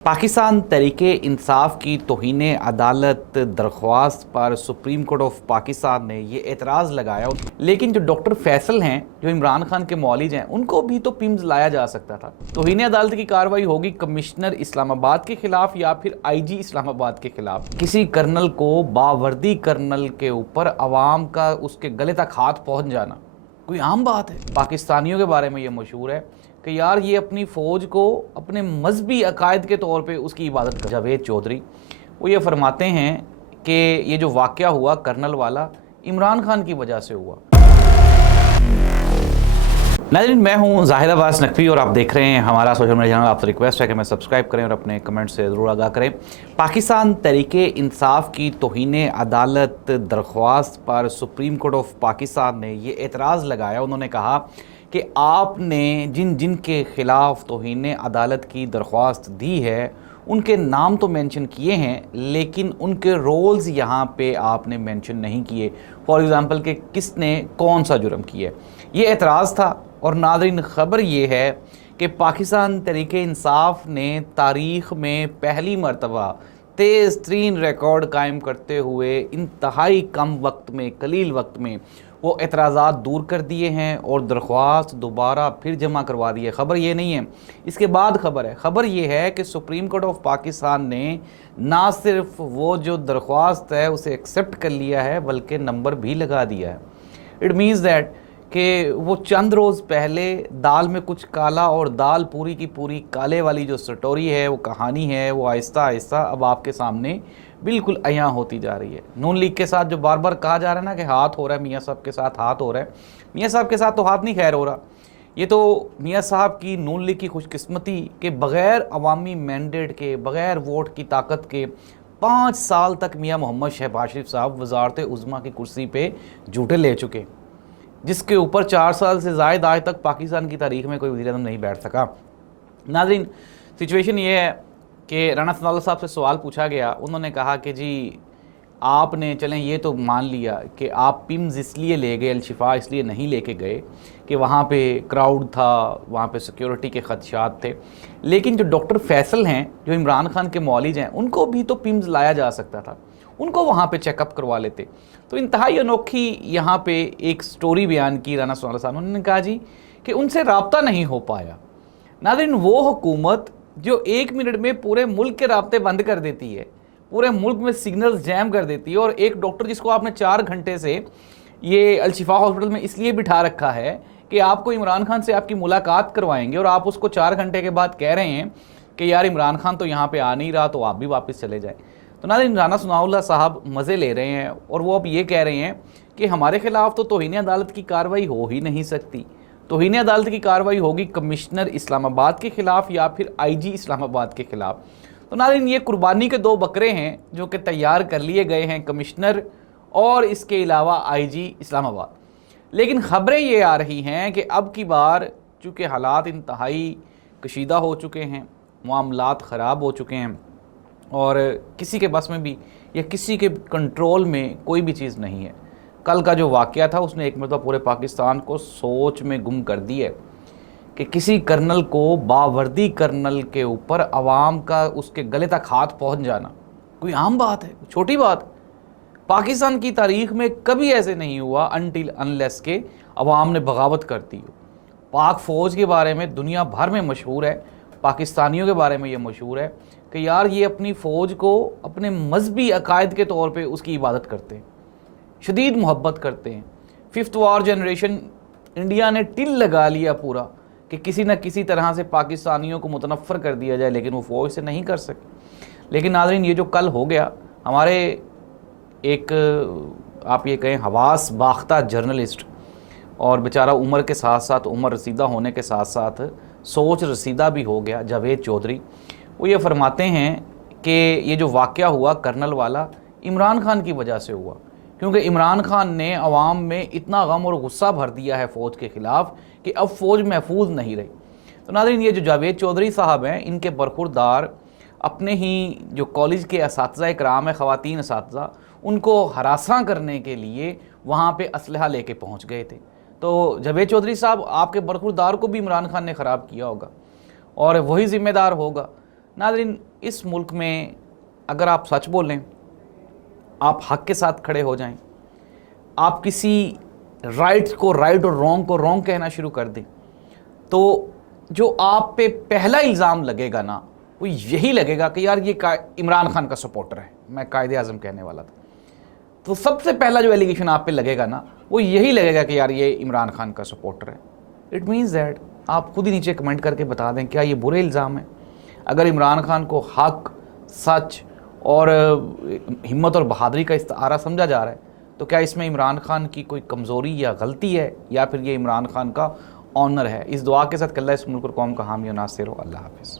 पाकिस्तान तहरीके इंसाफ की तौहीन अदालत दरख्वास्त पर सुप्रीम कोर्ट ऑफ पाकिस्तान ने ये एतराज़ लगाया, लेकिन जो डॉक्टर फैसल हैं जो इमरान खान के मौलिज हैं उनको भी तो पिम्स लाया जा सकता था। तौहीन अदालत की कार्रवाई होगी कमिश्नर इस्लामाबाद के खिलाफ या फिर IG इस्लामाबाद के खिलाफ। किसी कर्नल को बावर्दी कर्नल के ऊपर अवाम का उसके गले तक हाथ पहुँच जाना कोई आम बात है। पाकिस्तानियों के बारे में ये मशहूर है कि यार ये अपनी फ़ौज को अपने मजहबी अकायद के तौर पे उसकी इबादत कर। जावेद चौधरी वो ये फरमाते हैं कि ये जो वाक़या हुआ कर्नल वाला इमरान खान की वजह से हुआ। नाज़रीन, मैं हूँ ज़ाहिद अब्बास नकवी और आप देख रहे हैं हमारा सोशल मीडिया चैनल। आपसे रिक्वेस्ट है कि मैं सब्सक्राइब करें और अपने कमेंट से ज़रूर आगाह करें। पाकिस्तान तहरीके इंसाफ की तौहीन अदालत दरख्वास्त पर सुप्रीम कोर्ट ऑफ पाकिस्तान ने ये एतराज़ लगाया। उन्होंने कहा कि आपने जिन जिन के ख़िलाफ़ तौहीन अदालत की दरख्वास्त दी है उनके नाम तो मेंशन किए हैं, लेकिन उनके रोल्स यहाँ पे आपने मेंशन नहीं किए। फॉर एग्ज़ाम्पल कि किसने कौन सा जुर्म किया, ये एतराज़ था। और नाज़रीन, ख़बर ये है कि पाकिस्तान तहरीके इंसाफ ने तारीख़ में पहली मरतबा तेज़ तरीन रिकॉर्ड कायम करते हुए इंतहाई कम वक्त में, कलील वक्त में वो एतराज़ात दूर कर दिए हैं और दरख्वास्त दोबारा फिर जमा करवा दी है। ख़बर ये नहीं है, इसके बाद ख़बर ये है कि सुप्रीम कोर्ट ऑफ पाकिस्तान ने ना सिर्फ वो जो दरख्वास्त है उसे एक्सेप्ट कर लिया है बल्कि नंबर भी लगा दिया है। इट मीन्स दैट कि वो चंद रोज़ पहले दाल में कुछ काला और दाल पूरी की पूरी काले वाली जो स्टोरी है, वो कहानी है, वो आहिस्ता आहिस्ता अब आपके सामने बिल्कुल अयां होती जा रही है। नून लीग के साथ जो बार बार कहा जा रहा है ना कि हाथ हो रहा है, मियाँ साहब के साथ हाथ हो रहा है, मियाँ साहब के साथ तो हाथ नहीं खैर हो रहा। ये तो मियाँ साहब की नून लीग की खुशकिस्मती के बग़ैर अवामी मैंडेट के, बग़ैर वोट की ताकत के 5 साल तक मियाँ मोहम्मद शहबाज शरीफ साहब वज़ारत उज़्मा की कुर्सी पे झूठे ले चुके, जिसके ऊपर 4 साल से ज़ायद आज तक पाकिस्तान की तारीख़ में कोई वज़ीर-ए-आज़म नहीं बैठ सका। नाज़रीन, सिचुएशन ये है कि राना सनाउल्लाह साहब से सवाल पूछा गया, उन्होंने कहा कि जी आपने चलें ये तो मान लिया कि आप पिम्स इसलिए ले गए, अलशिफा इसलिए नहीं लेके गए कि वहाँ पे क्राउड था, वहाँ पे सिक्योरिटी के ख़दशात थे, लेकिन जो डॉक्टर फैसल हैं जो इमरान खान के मौलिज हैं उनको भी तो पिम्स लाया जा सकता था, उनको वहाँ पे चेकअप करवा लेते। तो इंतहाई अनोखी यहाँ पे एक स्टोरी बयान की राना सनाउल्लाह साहब, उन्होंने कहा जी कि उनसे रब्ता नहीं हो पाया। नाज़रीन, वो हुकूमत जो 1 मिनट में पूरे मुल्क के राब्ते बंद कर देती है, पूरे मुल्क में सिग्नल्स जैम कर देती है, और एक डॉक्टर जिसको आपने 4 घंटे से ये अलशिफा हॉस्पिटल में इसलिए बिठा रखा है कि आपको इमरान खान से आपकी मुलाकात करवाएंगे, और आप उसको 4 घंटे के बाद कह रहे हैं कि यार इमरान खान तो यहाँ पे आ नहीं रहा तो आप भी वापस चले जाएँ। तो नाज़रीन, राना सनाउल्लाह साहब मज़े ले रहे हैं और वो अब ये कह रहे हैं कि हमारे खिलाफ तो तौहीन अदालत की कार्रवाई हो ही नहीं सकती। तौहीन अदालत की कार्रवाई होगी कमिश्नर इस्लामाबाद के ख़िलाफ़ या फिर IG इस्लामाबाद के ख़िलाफ़। तो नाज़रीन, ये कुर्बानी के 2 बकरे हैं जो कि तैयार कर लिए गए हैं, कमिश्नर और इसके अलावा IG इस्लामाबाद। लेकिन ख़बरें ये आ रही हैं कि अब की बार चूँकि हालात इंतहाई कशीदा हो चुके हैं, मामलात ख़राब हो चुके हैं और किसी के बस में भी या किसी के कंट्रोल में कोई भी चीज़ नहीं है। कल का जो वाक़या था उसने एक मरतबा पूरे पाकिस्तान को सोच में गुम कर दी है कि किसी कर्नल को, बावर्दी कर्नल के ऊपर अवाम का उसके गले तक हाथ पहुंच जाना कोई आम बात है, छोटी बात। पाकिस्तान की तारीख़ में कभी ऐसे नहीं हुआ अनटिल अनलेस के अवाम ने बगावत कर दी हो। पाक फ़ौज के बारे में दुनिया भर में मशहूर है, पाकिस्तानियों के बारे में ये मशहूर है कि यार ये अपनी फ़ौज को अपने मजहबी अकायद के तौर पे उसकी इबादत करते हैं, शदीद मोहब्बत करते हैं। 5th वॉर जनरेशन इंडिया ने टिल लगा लिया पूरा कि किसी न किसी तरह से पाकिस्तानियों को मुतनफ़र कर दिया जाए, लेकिन वो फ़ौज से नहीं कर सके। लेकिन नाज़रीन, ये जो कल हो गया, हमारे एक आप ये कहें हवास बाख्ता जर्नलिस्ट, और बेचारा उम्र के साथ साथ, उम्र रसीदा होने के साथ साथ सोच रसीदा भी हो गया, जावेद चौधरी, वो ये फरमाते हैं कि ये जो वाक़या हुआ कर्नल वाला इमरान खान की वजह से हुआ, क्योंकि इमरान खान ने अवाम में इतना गम और गुस्सा भर दिया है फ़ौज के ख़िलाफ़ कि अब फ़ौज महफूज नहीं रही। तो नाज़रीन, ये जो जावेद चौधरी साहब हैं, इनके बरखुरदार अपने ही जो कॉलेज के असातिज़ा कराम है, ख़वातीन असातिज़ा, उनको हरासा करने के लिए वहाँ पे असलहा लेके पहुँच गए थे। तो जावेद चौधरी साहब, आपके बरखुरदार को भी इमरान खान ने ख़राब किया होगा और वही ज़िम्मेदार होगा। नाज़रीन, इस मुल्क में अगर आप सच बोलें, आप हक के साथ खड़े हो जाएं, आप किसी राइट को राइट और रॉन्ग को रॉन्ग कहना शुरू कर दें, तो जो आप पे पहला इल्ज़ाम लगेगा ना, वो यही लगेगा कि यार ये इमरान खान का सपोर्टर है। मैं कायदे आज़म कहने वाला था। तो सबसे पहला जो एलिगेशन आप पे लगेगा ना, वो यही लगेगा कि यार ये इमरान खान का सपोर्टर है। इट मीन्स दैट आप खुद ही नीचे कमेंट करके बता दें क्या ये बुरे इल्ज़ाम है। अगर इमरान खान को हक, सच और हिम्मत और बहादुरी का इस्तारा समझा जा रहा है, तो क्या इसमें इमरान खान की कोई कमज़ोरी या गलती है, या फिर ये इमरान खान का ऑनर है। इस दुआ के साथ कि अल्लाह इस मुल्क और कौम का हामी और नासिर हो। अल्लाह हाफ़िज़।